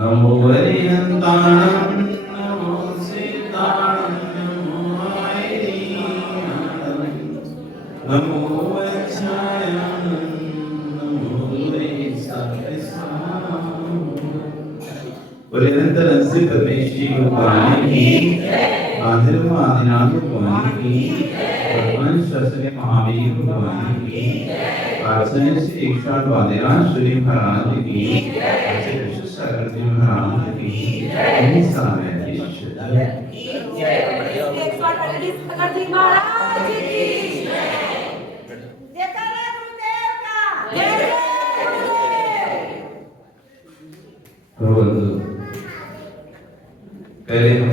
नमो वरियन्ताणं नमो सिद्धाणं नमो ऐरीणां नमो वत्सायं नमो वैसाखसां वरियन्तं से परमेश्वरी भगवान की आदिर्म आदिनाथ भगवान की भगवान शास्त्रीय महावीर भगवान की आचार्य से एक साथ वादिराज श्री महाराज की आचार्य सागर जी महाराज की इन सारे एक बार पहले सागर जी महाराज की जयकारा गुरुदेव का जय जय गुरुदेव। पहले हम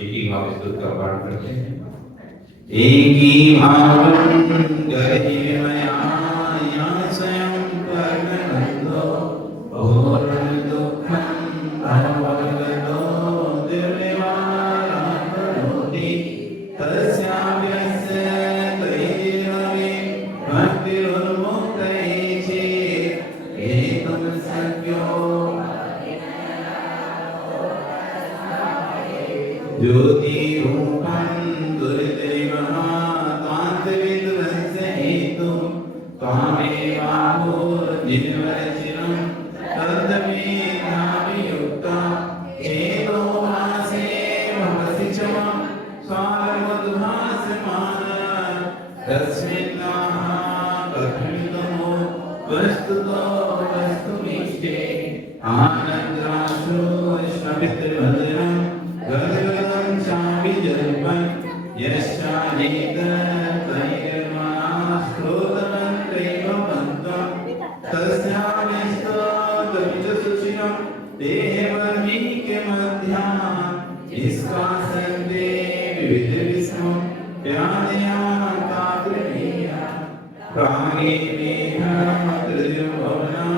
एक ही भाव स्तुति का पाठ करते हैं। एक ही भाव गहे मया या स्वयं कर्मबंधो और दुःखं भवगतो निर्निवारणं करोति तस्याप्यस्य त्रयीरवे भक्तिरुन्मुक्तये चेत् एकं सख्यो ज्योति रूपं दुर्दैवः कान्तविद्वंस हेतु त्वामेवाहुर्निर्वचनं तद्मेधावियुक्ता चेतो भासे भवसि च मां स्वामद्भासमान तस्मिन्नाः कथमिदमो वस्तुतो वस्तुनिष्ठे आनन्दाश्रु श्रवितभद्रं गद्गदं चापि जल्पं यश्चानेकतैर्मनास्त्रोतमन्त्रैवमन्तं तस्यामिस्तोतमिजसुचिरं देवमीक्यमध्यां निष्कासन्ते विविधविस्मं व्याधया कातृणीया प्रागेनेहात्रिभुवनां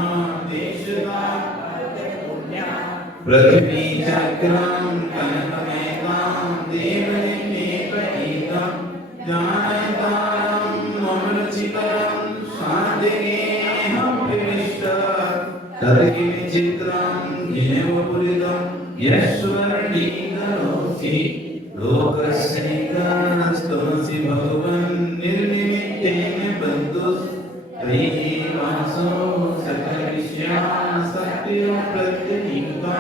देशदा पृथ्वी चक्रं कनकमेकां देवनिमेकैकं जानतारं ममरुचिकरं शान्तिगेहं विविष्ट तर्किविचित्रं ज्ञेयपूरितं यश्वर्णीकरोसि लोकस्यैकस्तमसि भगवन् निर्निमित्तेन बन्धुस् त्रयीवासो सकलविषयां सत्यं प्रत्यनीका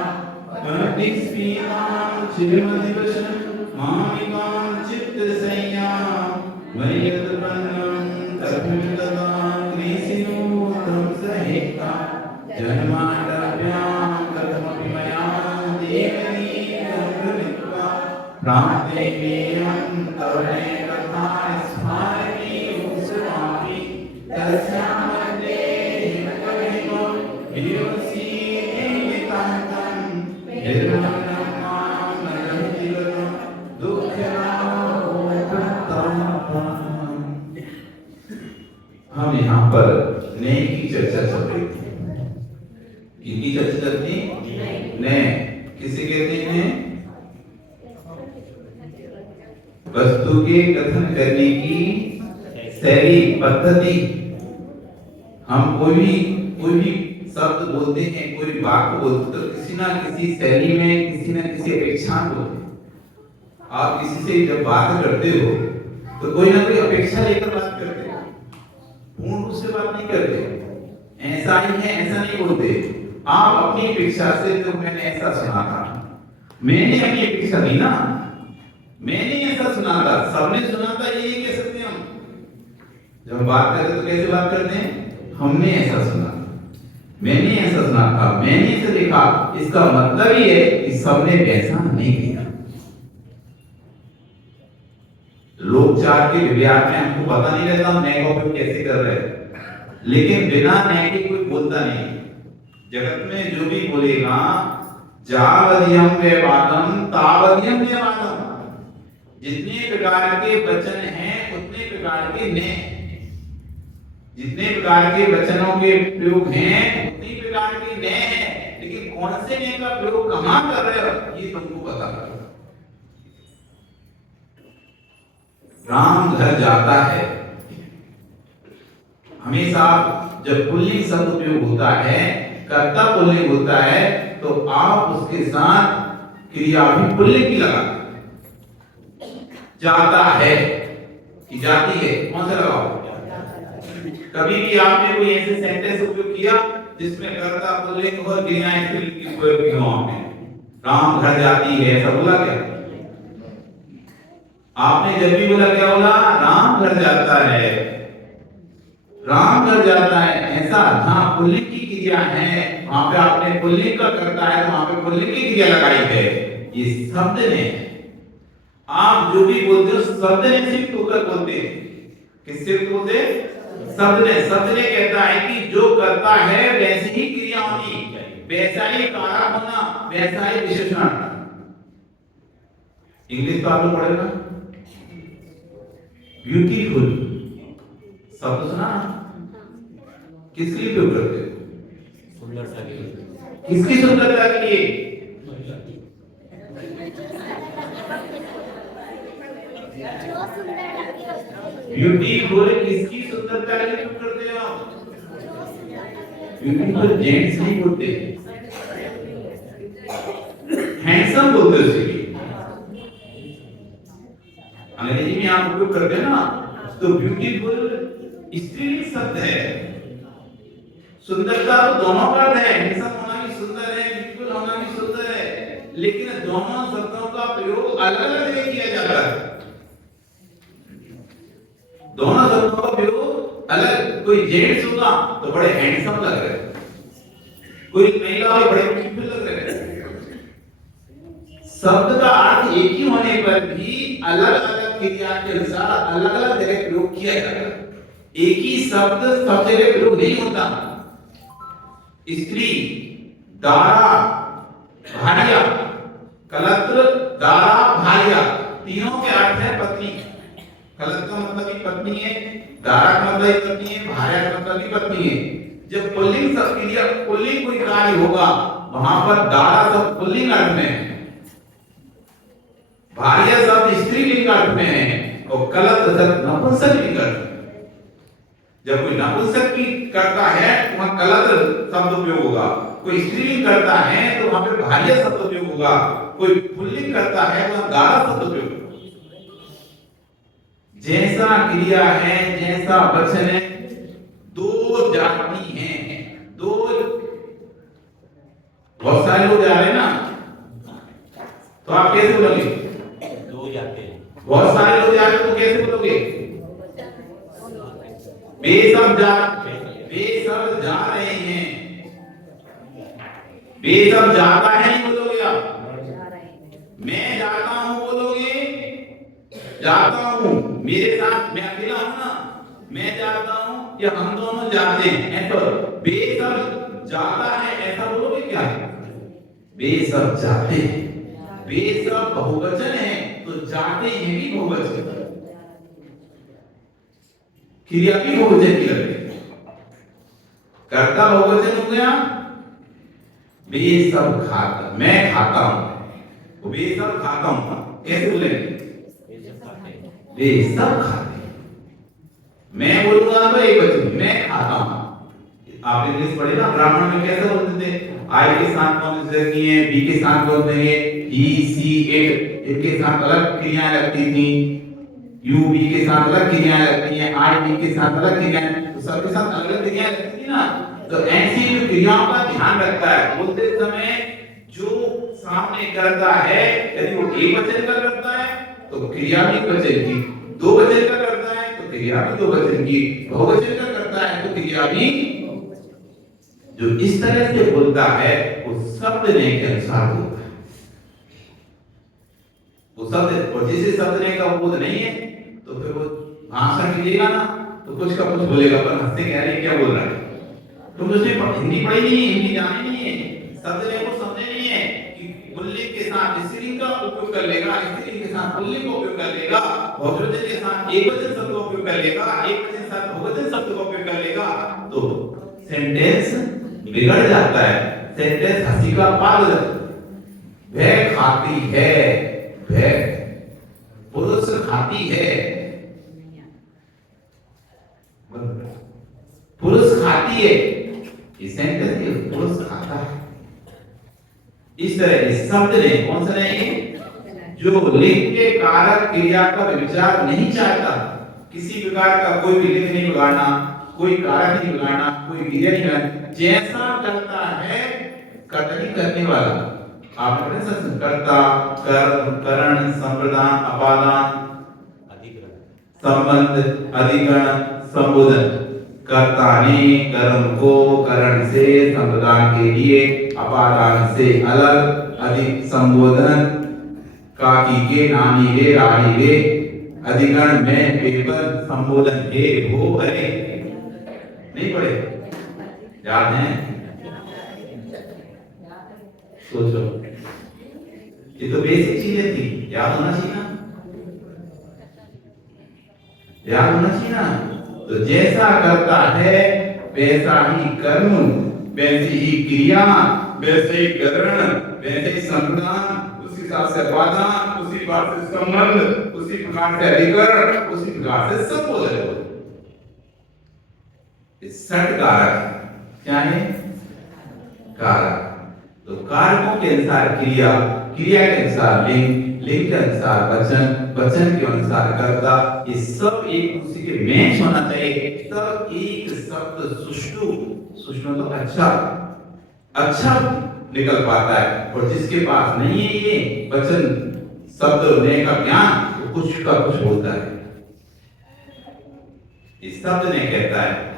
भक्तिस्फीतां चिरमधिवशं मामिकां चित्तसंज्ञां वैयद्वन्नं तद्विददा क्लेशिनोतं सहेता जन्माटव्यां कथमपि मया देवनीतं कृत्वा प्राप्ते मेयं तवने कथा स्मारणी उत्सवापि तस्यामध्ये हिमकविमो वियोसि एतान्तं निर्मलं मां नरहितं दुःखरामोपताम्। हम यहाँ पर नए की चर्चा चल रही थी। किसकी चर्चा चलती? नए किसे कहते हैं? वस्तु के कथन करने की शैली पद्धति। हम कोई भी शब्द बोलते हैं, कोई वाक्य बोलते तो किसी ना किसी शैली में, किसी ना किसी अपेक्षा बोलते हैं। आप किसी से जब बात करते हो तो कोई ना कोई अपेक्षा लेकर बात करते हो, पूर्ण रूप से बात नहीं करते। ऐसा ही है ऐसा नहीं बोलते। आप अपनी अपेक्षा से, तो मैंने ऐसा सुना था, मैंने अपनी अपेक्षा दी ना, मैंने ऐसा सुना था, सबने सुना था, ये कह सकते हैं हम। जब हम बात करते तो कैसे बात करते हैं? हमने ऐसा सुना, मैंने ऐसा सुना था, मैंने ऐसा देखा। इसका मतलब ये है कि सबने वैसा नहीं किया। लोकचार के विभाग में हमको पता नहीं रहता हम नए का उपयोग कैसे कर रहे हैं, लेकिन बिना नए के कोई बोलता नहीं। जगत में जो भी बोलेगा, जावद्यम वेवादम तावद्यम वेवादम, जितने प्रकार के वचन हैं उतने प्रकार के नए हैं। जितने प्रकार के वचनों के प्रयोग हैं उतनी प्रकार के नए हैं, लेकिन कौन से नए का प्रयोग कहाँ कर रहे हो ये तुमको पता है। राम घर जाता है, हमेशा जब पुल्लिंग शब्द उपयोग होता है कर्ता पुल्लिंग होता है तो आप उसके साथ क्रिया भी पुल्लिंग की लगाते हैं। जाता है कि जाती है, कौन सा लगाओ? कभी भी आपने कोई ऐसे सेंटेंस उपयोग किया जिसमें कर्ता पुल्लिंग और क्रियाएं स्त्रीलिंग की उपयोग की हो? आपने राम घर जाती है ऐसा बोला क्या? आपने जब भी बोला क्या बोला? राम घर जाता है, राम घर जाता है। ऐसा जहां पुल्लिंग की क्रिया है वहां पे आपने पुल्लिंग का करता है तो वहां पे पुल्लिंग की क्रिया लगाई है। ये शब्द ने, आप जो भी बोलते हो शब्द ने शिफ्ट होकर बोलते हैं। किससे बोलते हैं? शब्द ने। शब्द ने कहता है कि जो करता है वैसी ही क्रिया होनी, वैसा ही कारक होना, वैसा ही विशेषण। इंग्लिश तो आप लोग पढ़े ना? ब्यूटीफुल शब्द सुना? किसके लिए उपयोग करते हो? सुंदरता के लिए। किसकी सुंदरता के लिए? ब्यूटीफुल किसकी सुंदरता के लिए उपयोग करते हो? ब्यूटीफुल जेंट्स नहीं बोलते, हैंडसम बोलते हो। इसके लिए अंग्रेजी में आप उपयोग करते हैं ना, तो ब्यूटीफुल स्त्रीलिंग शब्द है। सुंदरता तो दोनों का अर्थ है, हैंडसम होना भी सुंदर है, ब्यूटीफुल होना भी सुंदर है, लेकिन दोनों शब्दों का प्रयोग अलग अलग जगह किया जाता है। दोनों शब्दों का प्रयोग अलग। कोई जेंट्स होगा तो बड़े हैंडसम लग रहे, कोई महिला हो बड़े ब्यूटीफुल लग रहे। शब्द का अर्थ एक ही होने पर भी अलग अलग क्रिया के अनुसार अलग अलग जगह प्रयोग किया जाता है। एक ही शब्द सब जगह प्रयोग नहीं होता। स्त्री, दारा, भार्या, कलत्र, दारा, भार्या तीनों के अर्थ है पत्नी। कलत्र का मतलब भी पत्नी है, दारा का मतलब भी पत्नी है, भार्या का मतलब भी पत्नी है। जब पुल्लिंग शब्द क्रिया पुल्लिंग कोई कार्य होगा वहां पर दारा शब्द पुल्लिंग अर्थ में है, भार्या शब्द स्त्रीलिंग अर्थ में है और कलत्र शब्द नपुंसकलिंग अर्थ में। जब कोई नपुंसक की करता है तो वहां कलत्र शब्द उपयोग होगा, कोई स्त्रीलिंग करता है तो वहां पे भार्या शब्द उपयोग होगा, कोई पुल्लिंग करता है तो वहां दारा शब्द उपयोग होगा। जैसा क्रिया है, जैसा वचन है, दो जाति हैं। दो, बहुत सारे लोग जा रहे हैं ना, तो आप कैसे बोलोगे? दो जाते हैं। बहुत सारे लोग जा रहे हैं तो कैसे बोलोगे? वे सब जा रहे हैं। वे सब जाता है नहीं बोलोगे आप? मैं जाता हूं बोलोगे? जाता हूं, मेरे साथ मैं अकेला हूं ना, मैं जाता हूं या हम दोनों जाते हैं, तो वे सब जाता है ऐसा बोलोगे क्या? वे सब जाते हैं। वे सब बहुवचन है तो जाते हैं भी बहुवचन, क्रिया भी बहुवचन की लगती है। कर्ता बहुवचन हो गया। वे सब खाता, मैं खाता हूं, वे सब खाता हूं, कैसे बोलेंगे? वे सब खाते हैं। मैं बोलूंगा तो एक वचन, मैं खाता हूं। आप इंग्लिश पढ़े ना, ब्राह्मण में कैसे बोलते थे? आई के साथ कौन से है, बी के साथ कौन से है, ही, सी, इट, इनके साथ अलग क्रियाएं लगती थी, यू बी के साथ अलग क्रियाएं लगती हैं, आई बी के साथ अलग क्रियाएं, तो सबके साथ अलग अलग क्रियाएं लगती थी ना। तो ऐसी जो क्रियाओं का ध्यान रखता है बोलते समय, जो सामने करता है यदि वो एक वचन का करता है तो क्रिया भी वचन की, दो वचन का करता है तो क्रिया भी दो वचन की, बहुवचन का करता है तो क्रिया भी। जो इस तरह से बोलता है वो शब्द ने के अनुसार बोलता है। वो शब्द, और जिसे शब्द ने का बोध नहीं है तो फिर वो भाषण कीजिएगा ना तो कुछ का कुछ बोलेगा, पर हंसते कह रहे क्या बोल रहा है? तुम उसने हिंदी पढ़ी नहीं है, हिंदी जानी नहीं है, शब्द ने को समझे नहीं है कि पुल्लिंग के साथ स्त्रीलिंग का उपयोग कर लेगा, स्त्रीलिंग के साथ पुल्लिंग का उपयोग कर लेगा, बहुवचन के साथ एकवचन शब्द का उपयोग कर लेगा, एकवचन के साथ बहुवचन शब्द का उपयोग कर लेगा, तो सेंटेंस बिगड़ जाता है, सेंटेंस हंसी का पार हो जाता है। वह खाती है, वह पुरुष खाती है, पुरुष खाती है, ये सेंटेंस पुरुष इस तरह इस शब्द ने कौन सा नहीं, जो लिंग के कारक क्रिया का विचार नहीं चाहता, किसी प्रकार का कोई भी लिंग नहीं बिगाड़ना, कोई कारक नहीं बिगाड़ना, कोई क्रिया नहीं बिगाड़ना, जैसा करता है कर्तनी करने वाला। आपने पढ़ा संस्कृत कर्ता, कर्म, करण, संप्रदान, अपादान, संबंध, अधिकरण, संबोधन। कर्ता ने कर्म को करण से संप्रदान के लिए, अपादान से अलग, अधिक संबोधन काकी के, नानी के, रानी के, अधिकरण में पेपर, संबोधन हे हो हरे। नहीं पढ़े? याद है? सोचो, ये तो बेसिक चीजें थी, याद होना चाहिए ना, याद होना चाहिए ना। तो जैसा करता है वैसा ही कर्म, वैसी ही क्रिया, वैसे ही करण, वैसे ही संप्रदान, उसी हिसाब से अपादान, उसी प्रकार से संबंध, उसी प्रकार से अधिकरण, उसी प्रकार से संबोधन। सठ कारक क्या है? कारक। तो कारकों के अनुसार क्रिया, क्रिया के अनुसार लिंग, लिंग के अनुसार वचन, वचन के अनुसार कर्ता, ये सब एक दूसरे के मैच होना चाहिए, सब एक शब्द सुष्ठु, सुष्ठु तो अच्छा, अच्छा निकल पाता है। और जिसके पास नहीं है ये वचन शब्द लेने का ज्ञान, तो कुछ का कुछ होता है। इस शब्द ने कहता है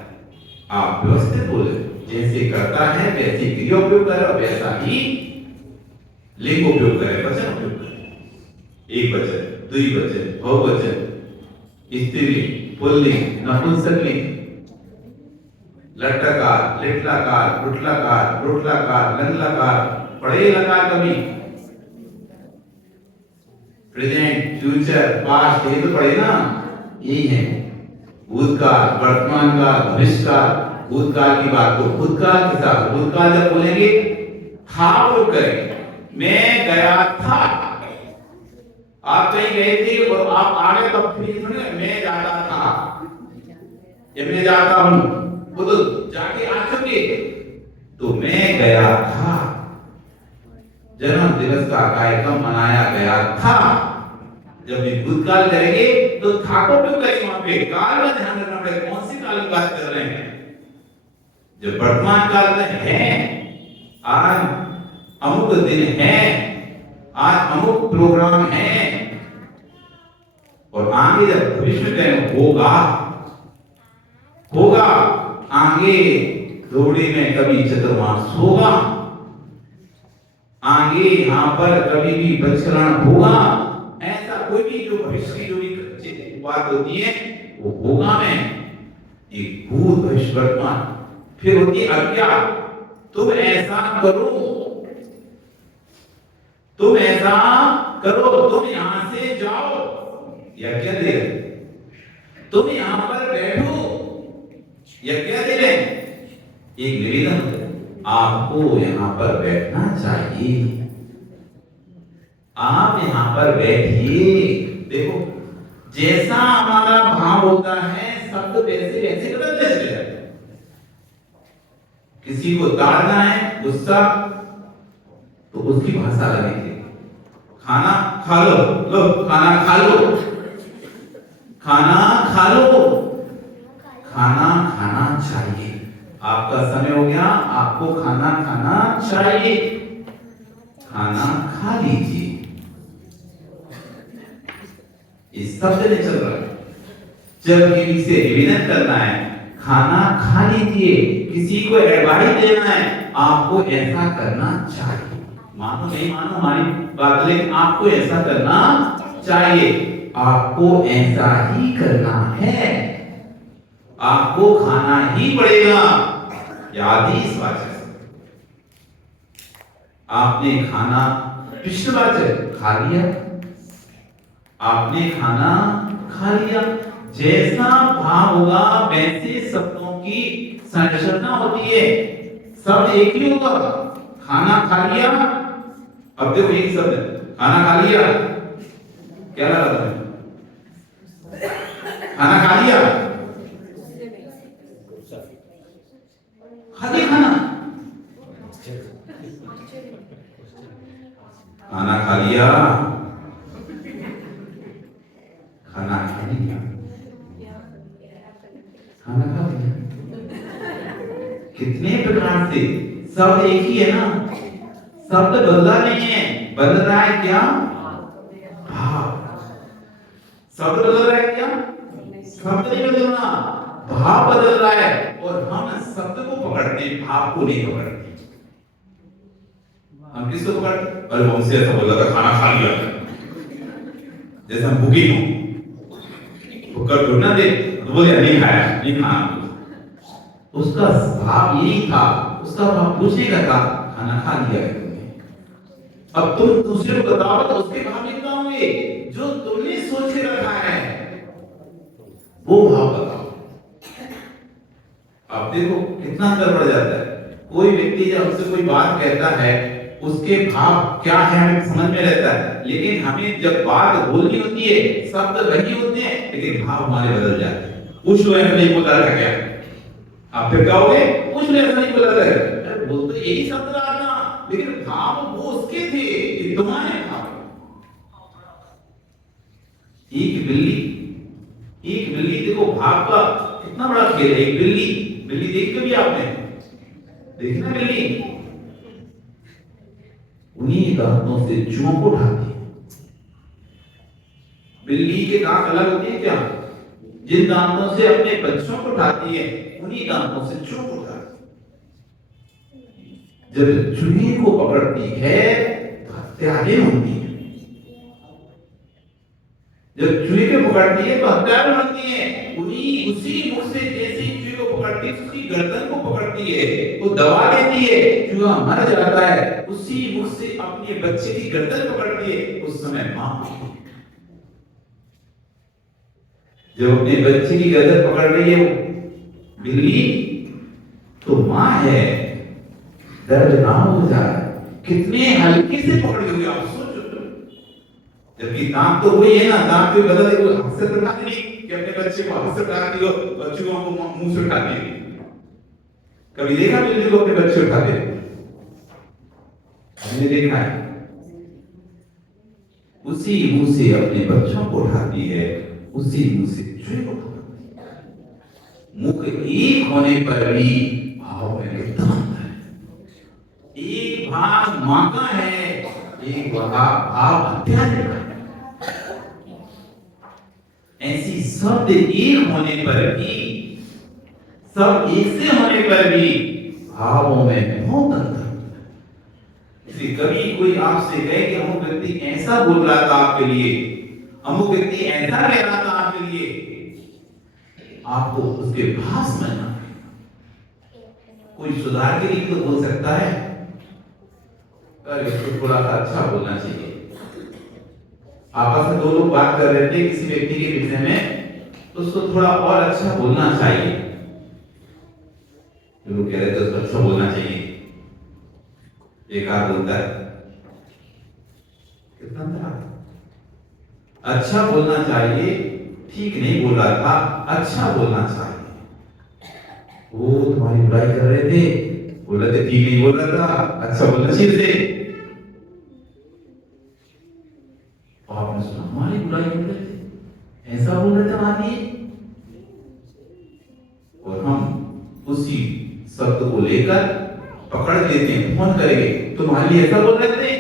आप व्यवस्थित बोले, जैसे करता है वैसे क्रिया उपयोग करो, वैसा ही लिंग उपयोग करे, वचन उपयोग करे। एक वचन, द्विवचन, बहुवचन, स्त्रीलिंग, पुल्लिंग, नपुंसकलिंग, लट्टकार, लिट्लाकार, लुटलाकार, लुटलाकार, लंगलाकार, पढ़े लकार कभी? प्रेजेंट, फ्यूचर, पास्ट, ये तो पढ़े ना, यही है। भूतकाल, वर्तमान काल, भविष्य काल। भूतकाल की बात को भूतकाल के साथ, भूतकाल जब बोलेंगे था उपयोग करेंगे। मैं गया था, आप कहीं गए थे और आप आगे तब फिर सुने मैं जाता था, या मैं जाता हूं, वो तो जाके आ चुके। तो मैं गया था, जन्म दिवस का कार्यक्रम मनाया गया था। जब भी भूतकाल करेंगे तो था को उपयोग करेंगे, वहां पे काल का ध्यान रखना पड़ेगा, कौन सी काल की बात कर रहे हैं। जब वर्तमान काल में है, आज अमुक दिन है, आज अमुक प्रोग्राम है, और आगे जब भविष्य में टाइम होगा, होगा आगे दौड़े में कभी चतुर्मास होगा, आगे यहाँ पर कभी भी बचकरण होगा। ऐसा कोई भी जो भविष्य की जो भी बात होती है वो होगा में, एक भूत, भविष्य, वर्तमान, फिर होती है अज्ञात। तुम ऐसा करो, तुम ऐसा करो, तुम यहां से जाओ, या क्या दे रहे, तुम यहां पर बैठो, या क्या दे रहे। एक निवेदन, आपको यहां पर बैठना चाहिए, आप यहां पर बैठिए। देखो जैसा हमारा भाव होता है शब्द वैसे वैसे बदलते चले जाते हैं। किसी को ताड़ना है, गुस्सा, तो उसकी भाषा अलग है। खाना खा लो, लो खाना खा लो, खाना खा लो, खाना खाना चाहिए। आपका समय हो गया, आपको खाना खाना चाहिए, खाना खा लीजिए। इस शब्द ने चल रहा है। जब किसी से निवेदन करना है, खाना खा लीजिए, किसी को एडवाइस देना है, आपको ऐसा करना चाहिए। मानो नहीं मानो हमारी बात, लेकिन आपको ऐसा करना चाहिए, आपको ऐसा ही करना है, आपको खाना ही पड़ेगा। यादीशवाचक, आपने खाना पिछवाचक खा लिया, आपने खाना खा लिया। जैसा भाव होगा वैसे शब्दों की संरचना होती है। शब्द एक ही होगा, खाना खा लिया। अब देखो एक शब्द खाना खा लिया, क्या लगा तुम्हें? खाना खा लिया, खा लिया खाना, खा लिया, खाना खा लिया, खाना खा लिया। कितने प्रकार से शब्द एक ही है ना, शब्द बदला नहीं है, बदल रहा है क्या? भाव। शब्द बदल रहा है क्या? शब्द नहीं बदल रहा, भाव बदल रहा है। और हम शब्द को पकड़ते हैं, भाव को नहीं पकड़ते। हम किसको पकड़ते? अरे हमसे ऐसा बोला था, खाना खा लिया, जैसे हम भूखे हो, भूखा ढूंढना दे तो बोले नहीं खाया, नहीं खाना। उसका भाव यही था, उसका भाव पूछने का था, खाना खा लिया है तुमने। अब तुम दूसरे को बताओ तो उसके भाव लिखना होंगे, जो तुमने सोच के रखा है वो भाव बताओ। आप देखो कितना अंतर बढ़ जाता है। कोई व्यक्ति जब हमसे कोई बात कहता है, उसके भाव क्या है हमें समझ में रहता है, लेकिन हमें जब बात बोलनी होती है, शब्द वही होते हैं, लेकिन भाव हमारे बदल जाते हैं। पूछ लो ऐसा नहीं बोला था क्या? आप फिर कहोगे पूछ लो ऐसा नहीं बोला था, अरे बोल तो यही शब्द रहा था, लेकिन भाव वो उसके थे, ये तुम्हारे भाव। एक बिल्ली देखो, भाव का कितना बड़ा खेल है। एक बिल्ली देख कभी आपने देखना? बिल्ली उन्हीं दांतों से चूहों को उठाती है। बिल्ली के दांत अलग होते हैं क्या? जिन दांतों से अपने बच्चों को उठाती है, उन्हीं दांतों से चूहों को उठाती है। जब चूहे को पकड़ती है तो हत्यारे होती है। जब चूहे को पकड़ती है तो हत्यारे होती है। उसी मुख से जैसे चूहे को पकड़ती है, उसकी गर्दन को पकड़ती है, वो दबा देती है, चूहा मर जाता है। उसी मुख से अपने बच्चे की गर्दन पकड़ती है, उस समय मां जब अपने बच्चे की गर्दन पकड़ रही है वो बिल्ली, तो मां है, दर्द ना हो जाए, कितने हल्के से पकड़ी हुई आप सोचो। जबकि दांत तो वही है ना, दांत भी बदल दे, हाथ से उठा नहीं कि अपने बच्चे को हाथ से उठा दियो, बच्चों को मुंह से उठा दियो। कभी देखा बिल्ली को अपने बच्चे उठाते? हमने देखा है। उसी मुंह से अपने बच्चों को उठाती है, उसी मुंह से चूहे को पकड़ती है। मुख एक होने पर भी भाव में कितना अंतर है। एक भाव मां का है, एक भाव अत्याचार का है। ऐसी शब्द एक होने पर भी, सब एक से होने पर भी भावों में बहुत अंतर होता है। इसलिए कभी कोई आपसे कहे कि अमुक व्यक्ति ऐसा बोल रहा था आपके लिए, अमुक व्यक्ति ऐसा कह रहा था आपके लिए, आपको उसके भाव समझना पड़ेगा। कोई सुधार के लिए तो बोल सकता है, अरे उसको थोड़ा सा अच्छा बोलना चाहिए। आपस में दो लोग बात कर रहे थे किसी व्यक्ति के विषय में, तो उसको थोड़ा और अच्छा बोलना चाहिए। जो लोग कह रहे थे उसको अच्छा बोलना चाहिए, एक आध बोलता है, कितना अंतर। अच्छा बोलना चाहिए, ठीक नहीं बोल रहा था, अच्छा बोलना चाहिए। वो तुम्हारी बुराई कर रहे थे, बोल रहे थे ठीक नहीं बोल रहा था, अच्छा बोलना चाहिए थे। आपने सुना हमारी बुराई कर रहे थे, ऐसा बोल रहे थे हमारी, और हम उसी शब्द को लेकर पकड़ लेते हैं, फोन करेंगे तुम्हारे लिए ऐसा बोल रहे थे।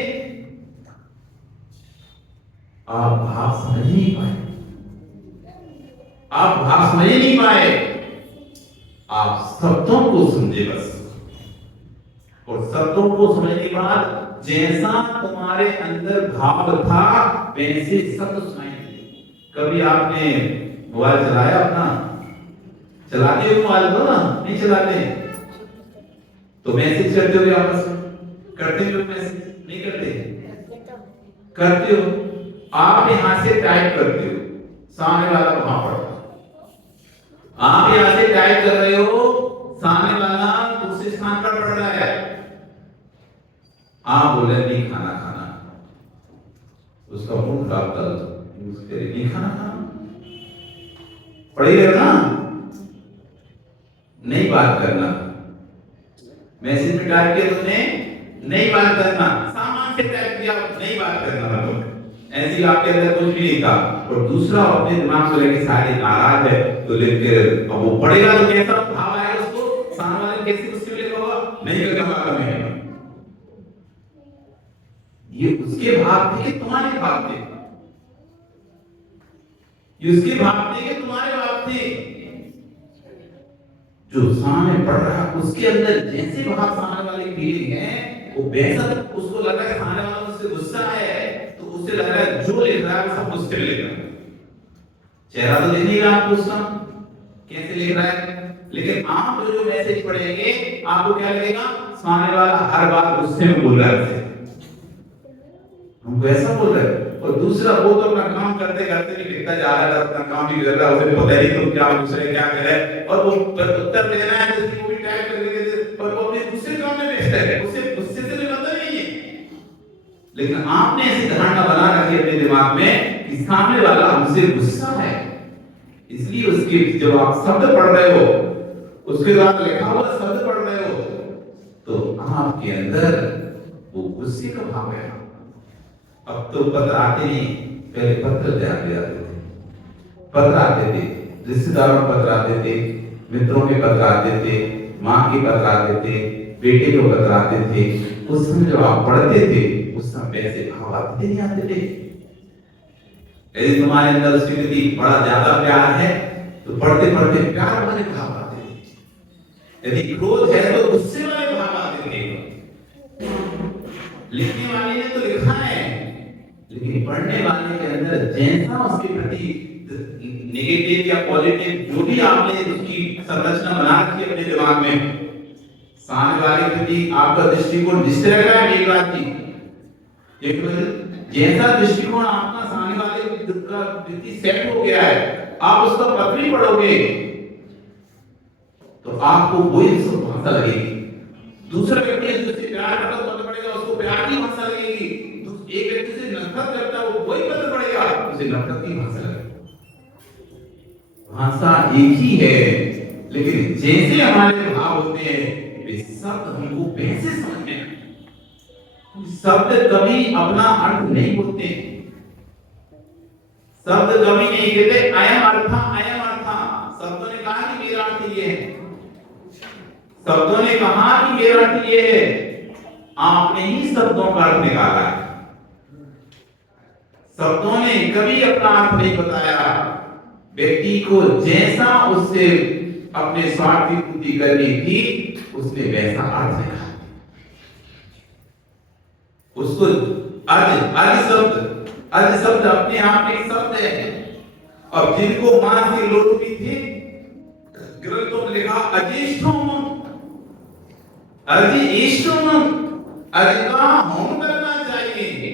आप भाव समझ नहीं पाए, आप भाव समझ नहीं पाए, आप शब्दों को समझे बस। और शब्दों को समझने के बाद जैसा तुम्हारे अंदर भाव था वैसे शब्द सुनाई दिए। कभी आपने मोबाइल चलाया अपना? चलाते हो मोबाइल को ना? नहीं चलाते? तो मैसेज करते हो आपस में? करते हो मैसेज? नहीं करते? करते हो। आप यहां से टाइप करते हो, सामने वाला वहां पढ़ता। आप यहां से टाइप कर रहे हो, सामने वाला दूसरे स्थान पर पढ़ रहा है। आप बोले नहीं खाना खाना, उसका मूड खराब था, नहीं खाना खाना, पढ़ेगा ना, नहीं बात करना। मैसेज में टाइप किया तुमने, नहीं बात करना, सामान दिमाग से तय किया नहीं बात करना मतलब ऐसी आपके अंदर कुछ भी नहीं था, और दूसरा अपने दिमाग से लेके सारे नाराज है तो लेके अब वो पढ़ेगा तो कैसा भाव आएगा उसको, सामने वाले कैसे गुस्से में लेगा होगा, नहीं करने वाला मैं, ये उसके भाव थे कि तुम्हारे भाव थे, ये उसके भाव थे कि तुम्हारे भाव थे। जो सामने पढ़ रहा उसके अंदर जैसे भाव सामने वाले फीलिंग है वो वैसा, उसको लग रहा है सामने वाला मुझसे गुस्सा है तो उससे लग रहा है जो लिख रहा है वो सब गुस्से में लिख रहा है, चेहरा तो देख नहीं रहा आपको उसका कैसे लिख रहा है, लेकिन आप जो मैसेज पढ़ेंगे आपको क्या लगेगा, सामने वाला हर बात गुस्से में बोल रहा है, हमको ऐसा बोल रहा है। और दूसरा वो तो अपना काम करते करते भी लिखता जा रहा है, अपना काम भी कर रहा है, उसे पता नहीं तुम क्या दूसरे क्या कर रहे हैं, और वो उत्तर देना है तो उसको भी टाइप कर देते, और वो अपने दूसरे काम में व्यस्त है, उसे गुस्से से मतलब नहीं है। लेकिन आपने ऐसी धारणा बना रखी अपने दिमाग में कि सामने वाला हमसे गुस्सा है, इसलिए उसके जब आप शब्द पढ़ रहे हो उसके बाद लिखा हुआ शब्द पढ़ रहे हो तो आपके अंदर वो गुस्से का भाव है। अब तो पत्र आते नहीं, पहले पत्र आते थे, पत्र आते थे, रिश्तेदारों के पत्र आते थे, मित्रों के पत्र आते थे, माँ के पत्र आते थे, बेटे के पत्र आते थे। उस समय जब आप पढ़ते थे उस समय ऐसे भाव आते नहीं आते थे। यदि तुम्हारे अंदर उसके प्रति बड़ा ज्यादा प्यार है तो पढ़ते पढ़ते प्यार वाले भाव आते थे, यदि क्रोध है तो गुस्से वाले भाव आते थे। लिखने वाले ने तो लिखा है, लेकिन पढ़ने वाले के अंदर जैसा उसके प्रति नेगेटिव या पॉजिटिव जो भी आपने उसकी संरचना बना रखी है अपने दिमाग में, सामने वाले के प्रति आपका दृष्टिकोण जिस तरह का है, एक बात की एक जैसा दृष्टिकोण आपका सामने वाले का प्रति सेट हो गया है, आप उसका पत्र भी पढ़ोगे तो आपको वही भाषा लगेगी। दूसरा व्यक्ति जिससे प्यार करता है पत्र पढ़ेगा उसको प्यार की भाषा लगेगी, एक व्यक्ति से नफरत करता है वो वही पत्र पढ़ेगा उसे नफरत की भाषा लगेगी। भाषा एक ही है, लेकिन जैसे हमारे भाव होते हैं वे शब्द हमको वैसे समझ में, शब्द कभी अपना अर्थ नहीं बोलते, शब्द कभी नहीं कहते अयम अर्थ अयम अर्थ। शब्दों ने कहा कि मेरा अर्थ ये है, शब्दों ने कहा कि मेरा अर्थ ये है, आपने ही शब्दों का अर्थ निकाला है। शब्दों ने कभी अपना अर्थ नहीं बताया, व्यक्ति को जैसा उससे अपने स्वार्थ की पूर्ति करनी थी उसने वैसा अर्थ निकाला। उसको अर्थ शब्द अपने आप में शब्द है। अब जिनको मां से लोटी थी ग्रंथों में लिखा अजिष्ठोम अर्ज का होम करना चाहिए।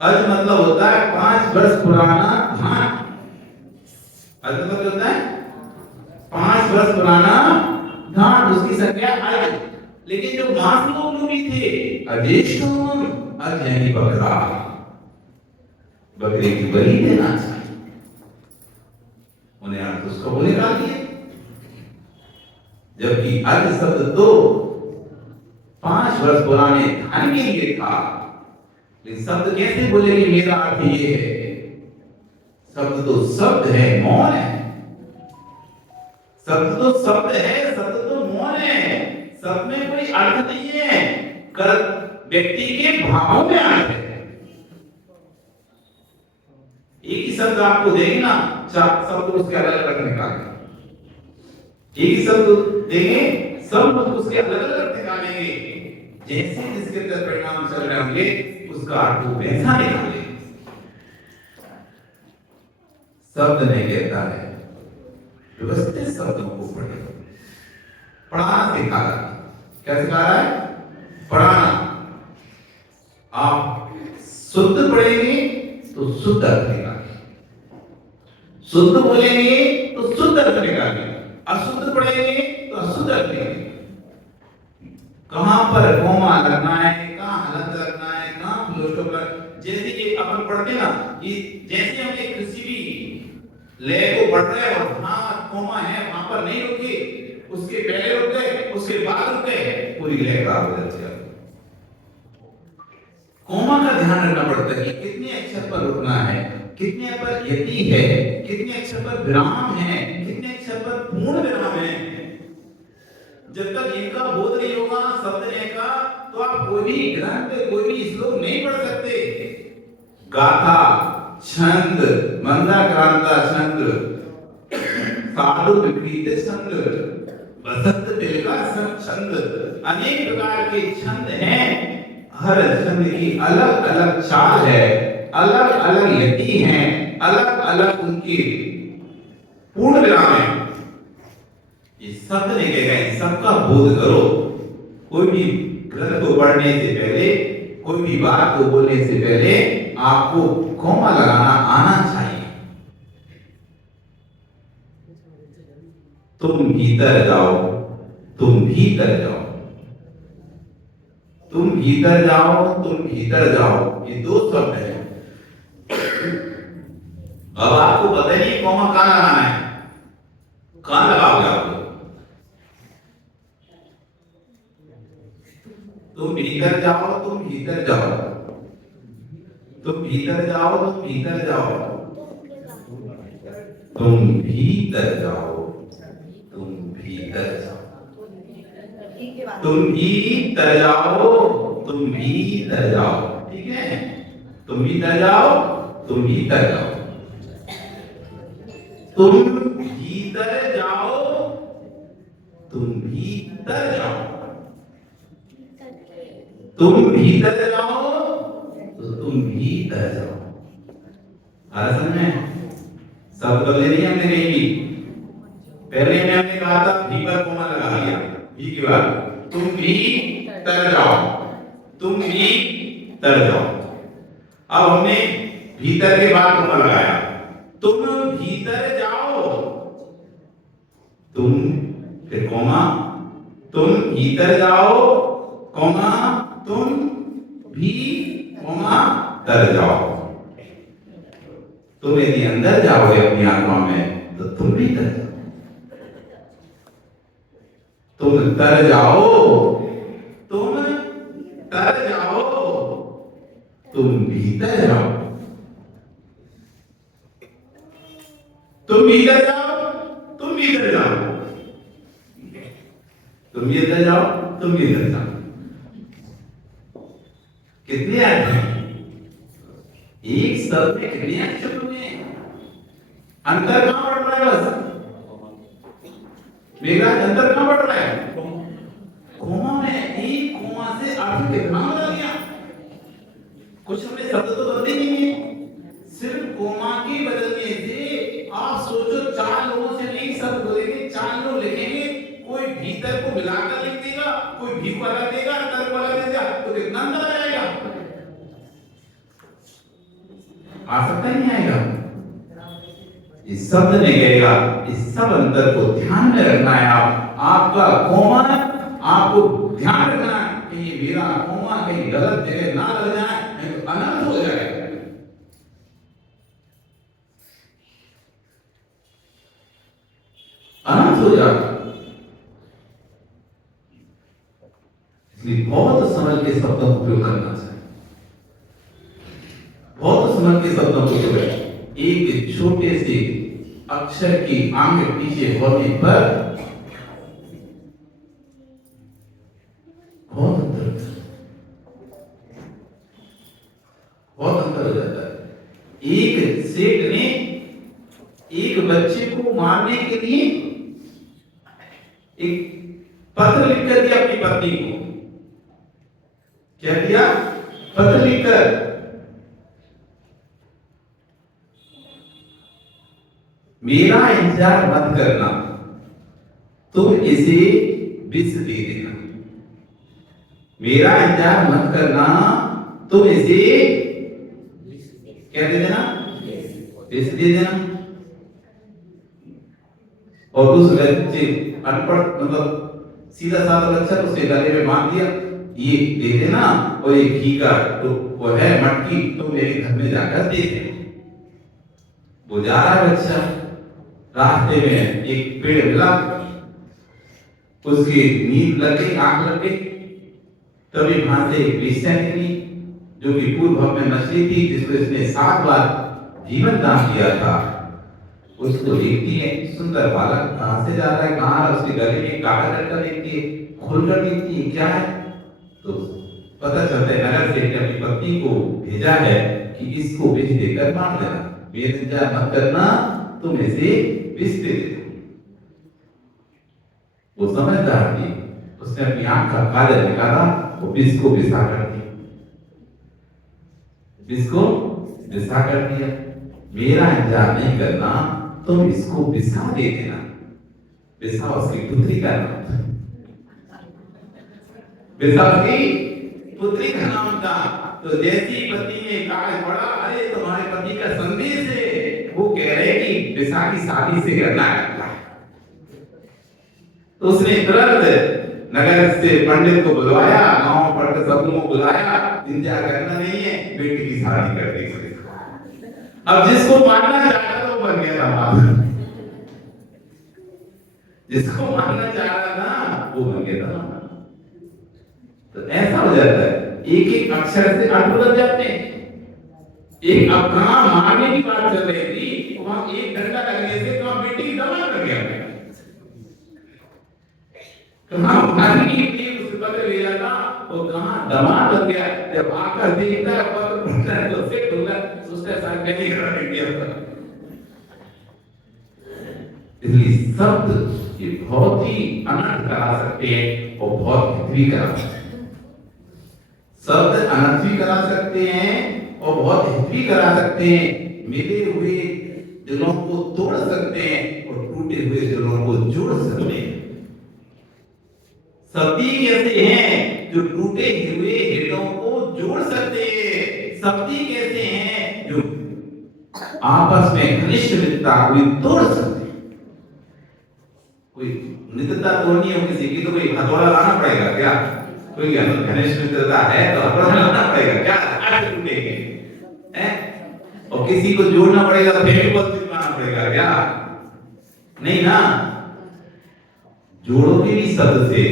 अर्ज मतलब होता है 5 वर्ष पुराना धान, अर्ज मतलब होता है 5 वर्ष पुराना धान, उसकी संख्या अर्ज। लेकिन जो मास लोग भी थे अजेष्ठोम, अर्ज यानी बकरा, बकरे की बलि देना चाहिए, उन्हें अर्थ उसको बोले डाल दिए। जबकि अर्थ शब्द तो 5 वर्ष पुराने धान के लिए था, लेकिन शब्द कैसे बोले कि मेरा अर्थ ये है? शब्द तो शब्द है, मौन है, शब्द तो शब्द है, शब्द तो मौन है, शब्द में कोई अर्थ नहीं है, कर व्यक्ति के भावों में अर्थ है। एक ही शब्द आपको देंगे ना, 4 शब्द उसके अलग अलग निकालेंगे, एक ही शब्द देंगे सब उसके अलग अलग निकालेंगे, जैसे जिसके अंदर परिणाम चल रहे होंगे उसका अर्थ वैसा निकालेंगे। शब्द नहीं कहता है व्यवस्थित शब्दों को पढ़े, पढ़ाना सिखा रहा है। क्या सिखा रहा है? पढ़ाना। आप शुद्ध पढ़ेंगे तो शुद्ध अर्थ निकालेंगे, शुद्ध बोलेंगे तो शुद्ध अर्थ निकालेंगे, अशुद्ध पढ़ेंगे तो अशुद्ध अर्थ निकालेंगे। कहां पर कोमा लगना है, कहां हलंत लगना है, कहां फ्लोस्टॉप लगना, जैसे कि अपन पढ़ते ना, ये जैसे हम एक किसी भी ले को पढ़ रहे हैं और हाँ कोमा है वहां पर नहीं रुके, उसके पहले रुक गए, उसके बाद रुक गए, पूरी ले खराब हो जाती है। कोमा का ध्यान रखना पड़ता है कि कितने अक्षर पर रुकना है, कितने पर यति है, कितने अक्षर पर विराम है, कितने अक्षर पर पूर्ण विराम है। जब तक इनका बोध नहीं होगा शब्द ने का, तो आप कोई भी ग्रंथ, कोई भी श्लोक नहीं पढ़ सकते। गाथा, छंद, मंदाक्रांता छंद, साधु विपरीत छंद, बसंत तिलका छंद, अनेक प्रकार के छंद हैं। हर छंद की अलग अलग चाल है, अलग अलग यति हैं, अलग अलग उनकी पूर्ण विराम है। ये शब्द ने कहेगा इन सबका बोध करो। कोई भी ग्रंथ को पढ़ने से पहले, कोई भी बात को बोलने से पहले आपको कोमा लगाना आना चाहिए। तुम भीतर जाओ, तुम भीतर जाओ, तुम भीतर जाओ, तुम भीतर जाओ, ये दो शब्द है। अब आपको पता नहीं कोमा कहां लगाना है, कहां लगाओगे आप लोग? तुम भीतर जाओ, तुम भीतर जाओ, तुम भीतर जाओ, तुम भीतर जाओ, तुम भीतर जाओ, तुम भीतर जाओ, तुम भीतर जाओ, तुम भीतर जाओ। ठीक है, तुम भीतर जाओ, तुम भीतर जाओ, तुम भीतर जाओ, तुम भीतर जाओ, तुम भीतर जाओ, तो तुम भीतर जाओ। समझ में सब बदले नहीं हमने कहीं भी। पहले में हमने कहा था भी पर कोमा लगा दिया, भी की बात, तुम भी तर जाओ, तुम भी तर जाओ। अब हमने भीतर के बाद कोमा लगाया, तुम भीतर जाओ, तुम फिर कोमा, तुम भीतर जाओ, कोमा, तुम भी कोमा तर जाओ। तुम यदि अंदर जाओगे अपनी आत्मा में तो तुम भी तर जाओ, तुम तर जाओ, तुम तर जाओ, तुम भीतर जाओ, तुम भीतर जाओ, तुम भीतर जाओ, तुम भीतर जाओ, तुम भीतर जाओ। कितने अर्थ हैं एक शब्द में, कितने अक्षर हुए? अंतर कहां बढ़ रहा है? बस मेरा अंतर कहां बढ़ रहा है? कोमा में एक कोमा से अर्थ कितना बदल गया? कुछ हमने शब्द तो बदले नहीं है, सिर्फ कोमा के बदलने से आप सोचो 4 लोगों से नहीं शब्द बोलेंगे, 4 लोग लिखेंगे, कोई भीतर को मिलाकर लिख देगा, कोई भी वाला देगा, अंतर वाला देगा, तो कितना अंतर आएगा? आ सकता ही नहीं आएगा। इस शब्द ने कहेगा इस सब अंतर को ध्यान में रखना है। आपका कोमा आपको ध्यान रखना है कि ये मेरा कोमा कहीं गलत जगह ना लग जाए, नहीं तो अनर्थ हो जाएगा। अनर्थ हो जाएगा। इसलिए बहुत समझ के शब्दों का उपयोग करना चाहिए, बहुत समझ के शब्दों को उपयोग करें। एक छोटे से अक्षर की आगे पीछे होने पर बहुत अंतर हो जाता है। एक सेठ ने एक बच्चे को मारने के लिए एक पत्र लिखकर दिया अपनी पत्नी को। क्या दिया? पत्र लिखकर, मेरा इंतजार मत करना, तुम इसे विष दे देना। मेरा इंतजार मत करना, तुम इसे क्या दे देना? विष दे देना। और उस बच्चे अनपढ़ मतलब सीधा साधा अक्षर उसके गले में बांध दिया, ये दे देना, और ये घी का तो वो है मटकी, तो मेरे घर में जाकर दे देना। वो जा रहा है बच्चा, रास्ते में एक पेड़ मिला, उसकी नींद लग गई, आंख लग गई, तभी वहां से एक वेश्या निकली। जो कि पूर्व में मछली थी जिसको इसने 7 बार जीवन दान दिया था, उसको देखती है सुंदर बालक कहां से जा रहा है, कहां उसके गले में कागज लटका देखती है, खोलकर देखती है क्या है, तो पता चलता है नगर सेठ ने अपनी पत्नी को भेजा है कि इसको विष देकर मार देना, बेइंतजार मत करना, तुम इसे विष दे दो। वो समझदार थी, उसने अपनी आंख का काजल निकाला, वो विष को विषा कर दिया, विष को विषा कर दिया। मेरा इंतजार नहीं करना, तुम इसको विषा दे देना। विषा उसकी पुत्री का नाम था, विषा उसकी पुत्री का नाम था। तो जैसी पति ने कहा बड़ा, अरे तुम्हारे पति का संदेश है, वो कह रहे कि विषा की शादी से करना है, तो उसने तुरंत नगर से पंडित को बुलवाया, गांव पढ़ के सब लोगों को बुलाया, इंतजार करना नहीं है, बेटी की शादी कर दी। अब जिसको मारना चाहता था वो बन गया दामाद, जिसको मारना चाह रहा था वो बन गया दामाद। तो ऐसा हो जाता है, एक एक अक्षर से अर्थ बदल जाते हैं। एक अब कहां मारने की बात चल रही थी, वहां एक डंडा लगने से तो बेटी की दामाद बन गया, कहां मारने की थी उस पत्र ले जाता और कहां दामाद बन गया। जब आकर देखता है पत्र पढ़ता है तो फिर होगा उसका साथ कहीं कर दिया। इसलिए शब्द ये बहुत ही अनर्थ करा सकते हैं और बहुत हित भी करा सकते हैं। शब्द अनर्थ भी करा सकते हैं और बहुत हित भी करा सकते हैं। मिले हुए दिलों को तोड़ सकते हैं और टूटे हुए दिलों को जोड़ सकते हैं। शब्द कैसे हैं जो टूटे हुए हृदयों को जोड़ सकते हैं। शब्द कैसे हैं जो आपस में घनिष्ठ मित्रता को तोड़ सकते हैं। कोई मित्रता तोड़नी हो किसी की तो कोई हथौड़ा लाना पड़ेगा क्या? कोई घनिष्ठ मित्रता है तो हथौड़ा लाना पड़ेगा क्या? आज टूटेंगे हैं? और किसी को जोड़ना पड़ेगा तो फेविकोल चिपकाना पड़ेगा क्या? नहीं ना। जोड़ोगे भी शब्द से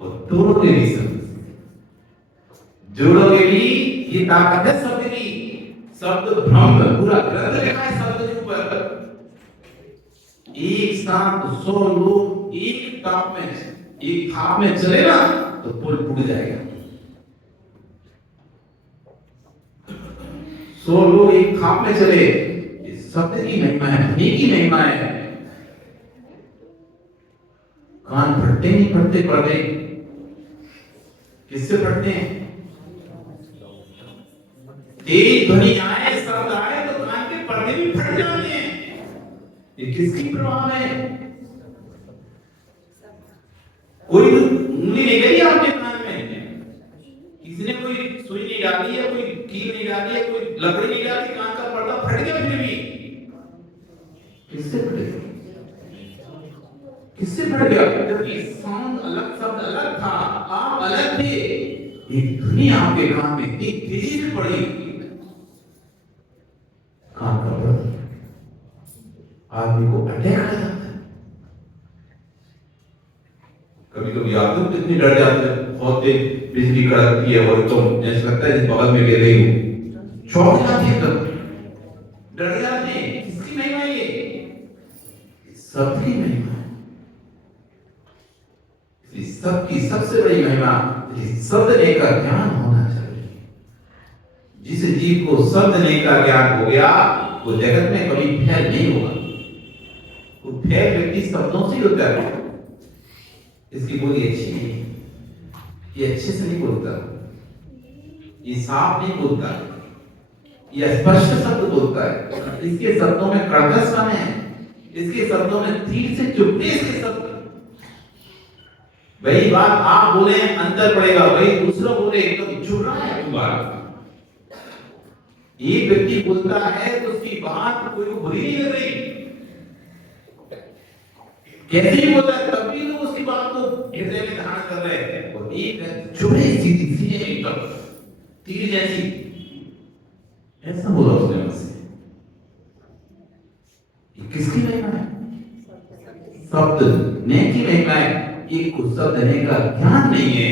और तोड़ोगे भी शब्द से। जोड़ोगे भी, ये ताकत है शब्द की। शब्द ब्रह्म पूरा ग्रंथ लिखा है शब्द के ऊपर। एक साथ 100 लोग एक थाप में चले ना तो पुल टूट जाएगा। 100 लोग एक थाप में चले, इस शब्द की महिमा है, ध्वनि की महिमा है। कान फटते नहीं फटते पड़ते, किससे फटते हैं? तेज ध्वनि आए, शब्द आए तो कान के पर्दे भी फट जाते हैं। ये किसकी प्रभाव है? कोई उंगली नहीं गई आपके कान में, किसी ने कोई सुई नहीं डाली है, कोई कील नहीं डाली है, कोई लकड़ी नहीं डाली, कान का पर्दा फट गया फिर भी। किससे फट गया? किससे फट गया? जबकि साउंड अलग, शब्द अलग था, आप अलग थे। एक ध्वनि आपके कान में इतनी तेजी से पड़ी, कान का पर्दा आदमी को अटैक आ जाता है। कभी कभी आप लोग कितनी डर जाते हैं, बहुत तेज बिजली कड़कती है और तुम जैसे लगता है जिस बगल में गिर रही हो, चौंक जाते हैं, तब डर जाते हैं। किसकी महिमा ये? सबकी महिमा है। सबकी सबसे बड़ी महिमा शब्द ने का ज्ञान होना चाहिए। जिस जीव को शब्द ने का ज्ञान हो गया वो जगत में कभी भय नहीं होगा। वो भय व्यक्ति शब्दों से होता है। इसकी बोली अच्छी नहीं, ये अच्छे से नहीं बोलता, ये साफ नहीं बोलता, ये स्पष्ट शब्द बोलता है। इसके शब्दों में कड़कपन है, इसके शब्दों में तीर से चुभते इसके शब्द। वही बात आप बोले अंतर पड़ेगा, वही दूसरा बोले एकदम चुभ रहा है। बात एक व्यक्ति बोलता है तो उसकी बात कोई को बुरी नहीं लग रही, कैसे ही बोलता है तब भी लोग उसकी बात को हृदय में धारण कर रहे हैं। और एक चुभे सीधी एकदम तीर जैसी, ऐसा बोला उसने मुझसे। किसकी महिमा है? शब्द ने की महिमा है। एक को शब्द ने का ज्ञान नहीं है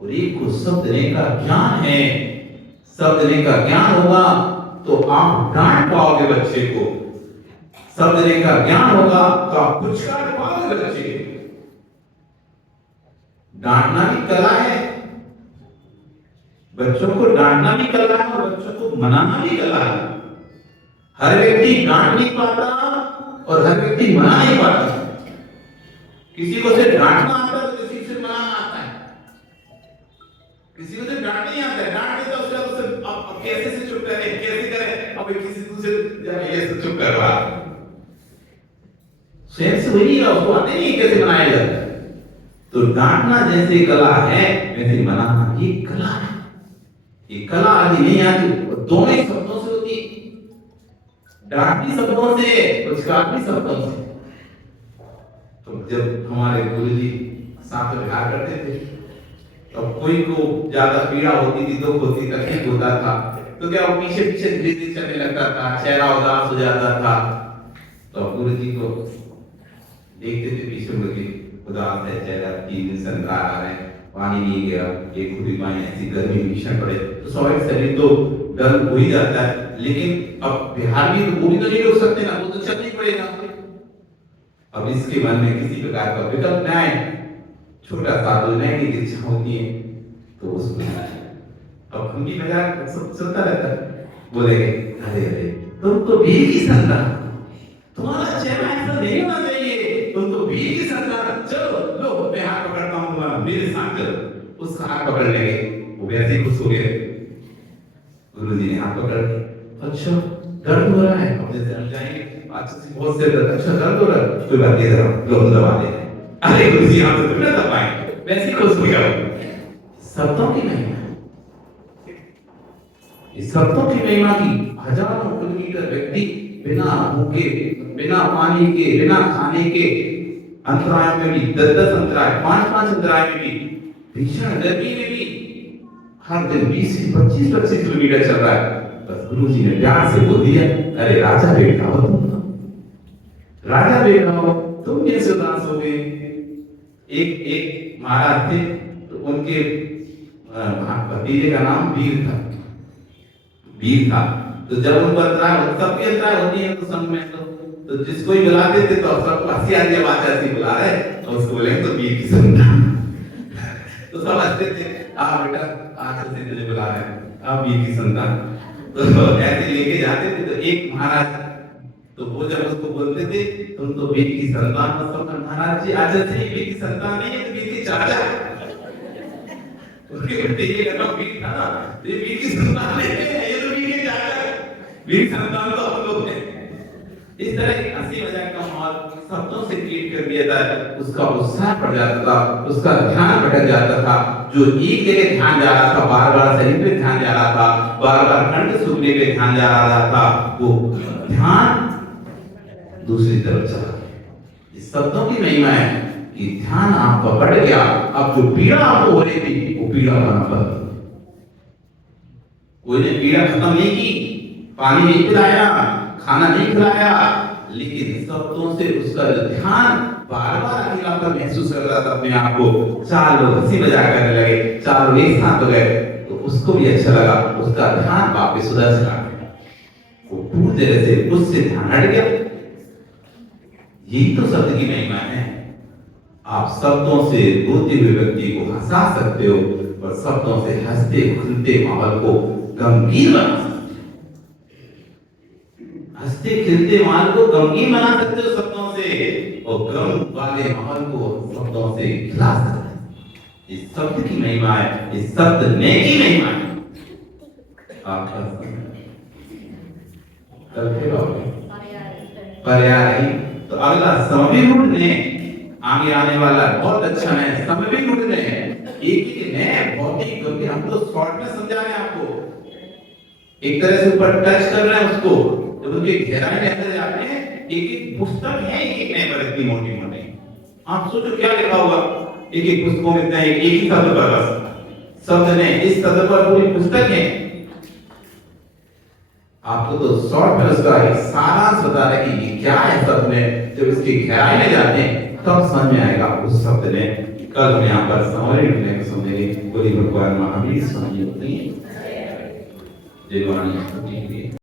और एक को शब्द ने का ज्ञान है। शब्द ने का ज्ञान होगा तो आप डांट पाओगे बच्चे को, शब्द ने का ज्ञान होगा तो आप पुचकार पाओगे बच्चे को। डांटना भी कला है, बच्चों को डांटना भी कला है और बच्चों को मनाना भी कला है। हर व्यक्ति डांट नहीं पाता और हर व्यक्ति मना नहीं पाता। किसी को सिर्फ डांटना आता है, किसी को सिर्फ मनाना आता है, किसी को सिर्फ डांट नहीं आता है। डांट देता उसका तो सिर्फ अब कैसे से चुप करे, कैसे करे, अब किसी दूसरे ये से चुप करवा, स्वयं से वही है, उसको आते नहीं कैसे मनाया जाता है। तो डांटना जैसे कला है वैसे मनाना ये कला है। ये कला आदि नहीं आती, दोनों ही शब्दों से होती है। डांट भी शब्दों से, पुचकार भी शब्दों से। तो जब हमारे गुरुजी साथ में रहा करते थे तो कोई को ज्यादा पीड़ा होती थी, दुख होती, तकलीफ होता था, तो क्या वो पीछे पीछे धीरे धीरे चलने लगता था, चेहरा उदास हो जाता था। तो गुरुजी को देखते थे पीछे मुझे उदास है चेहरा, 3 दिन से अंदर आ रहे हैं, पानी नहीं गया, एक खुदी पानी, ऐसी गर्मी भीषण पड़े तो स्वाभाविक शरीर तो गर्म हो ही जाता है। लेकिन अब बिहार में तो वो भी तो नहीं रोक सकते ना, वो तो चलना ही पड़ेगा। अब इसके मन में किसी प्रकार का विकल्प न आए, छोटा सा तो नए की इच्छा होती है तो उसको अब हम भी मजाक सुनता रहता है, बोलेंगे अरे अरे तुम तो बीज की संतान, तुम्हारा चेहरा ऐसा नहीं होना चाहिए, तुम तो बीज की संतान, चलो लो मैं हाथ पकड़ता हूँ तुम्हारा, मेरे साथ चलो। उसका हाथ पकड़ लेंगे, वो वैसे ही खुश हो गए। गुरुजी ने हाथ पकड़ लिया, अच्छा दर्द हो रहा है, अपने से जाएंगे, अच्छा से बहुत से दर्द, अच्छा दर्द हो रहा है, कोई बात नहीं, जरा लो दबा दे। अरे गुरुजी आप तो कितना दबाएंगे, वैसे ही खुश हो गया। शब्दों की महिमा, इस शब्दों की महिमा की हजारों किलोमीटर व्यक्ति बिना भूखे, बिना पानी के, बिना खाने के अंतराय में भी 10-10 अंतराय, 5-5 अंतराय में भी, भीषण गर्मी में भी हर दिन 20 से 25 किलोमीटर चल रहा है। बस गुरुजी ने प्यार से बोल दिया, अरे राजा बेटा हो तुम, राजा बेटा हो तुम, कैसे उदास हो गए। एक महाराज थे तो उनके भतीजे का नाम वीर था, वीर था। तो जब उनको अंतराय, सबकी अंतराय होती है तो संग में तो जिसको ही बुलाते थे तो सबको हंसी आती है, बात ऐसी बुला रहे और उसको बोले तो वीर की संतान। तो सब हंसते थे, आ बेटा आज से तुझे बुला रहे हैं, आप वीर की संतान। तो ऐसे लेके जाते थे। तो एक महाराज तो वो जब उसको बोलते थे तुम तो वीर की संतान, मतलब महाराज जी आज से वीर की संतान नहीं है, तो वीर की चाचा उनके भतीजे का नाम वीर था ना, तो ये वीर की संतान नहीं है, ये तो वीर के चाचा, वीर संतान तो हम लोग हैं। इस तरह की हंसी मजाक का माहौल शब्दों से क्रिएट कर दिया था, उसका उत्साह बढ़ जाता था, उसका ध्यान भटक जाता था। जो एक जगह ध्यान जा रहा था, बार बार शरीर पे ध्यान जा रहा था, बार बार कंठ सूखने पे ध्यान जा रहा था, वो ध्यान दूसरी तरफ चला गया। इस शब्दों की महिमा है कि ध्यान आपका बढ़ गया, अब जो पीड़ा आपको हो रही थी वो पीड़ा बराबर, कोई ने पीड़ा खत्म नहीं की, पानी नहीं पिलाया, खाना नहीं खिलाया, लेकिन शब्दों से उसका ध्यान बार बार अकेलापन महसूस कर रहा था अपने आप को। 4 लोग हंसी मजाक करने लगे, 4 लोग एक साथ हो गए तो उसको भी अच्छा लगा, उसका ध्यान वापस उधर चला गया, वो पूरी तरह से उससे ध्यान हट गया। यही तो शब्द की महिमा है। आप शब्दों से रोते हुए व्यक्ति को हंसा सकते हो और शब्दों से हंसते खिलते माहौल को गंभीर बना सकते हो, हंसते खिलते माहौल को गंभीर बना सकते हो शब्दों से, और गम वाले माहौल को शब्दों से खिला सकते हो। इस शब्द की महिमा है, इस शब्द ने की महिमा है। आप पर्याय तो अगला समविगुण ने आगे आने वाला बहुत अच्छा है। समविगुण ने एक ही नए भौतिक, क्योंकि हम तो शॉर्ट में समझा रहे हैं आपको, एक तरह से ऊपर टच कर रहे हैं उसको, जब उनके गहराई में अंदर जाते हैं एक एक पुस्तक है, एक नए पर इतनी मोटी मोटी, आप सोचो क्या लिखा होगा एक एक पुस्तकों में, इतना एक ही शब्द पर, बस शब्द ने इस शब्द पर पूरी पुस्तक है। आपको तो शॉर्ट में उसका एक सारांश बता रहे कि ये क्या है शब्द में, जब इसकी गहराई में जाते हैं तब समझ में आएगा उस शब्द ने। कल हम यहाँ पर समरी को समझेंगे। बोली भगवान महावीर स्वामी। जय वाणी ठीक है।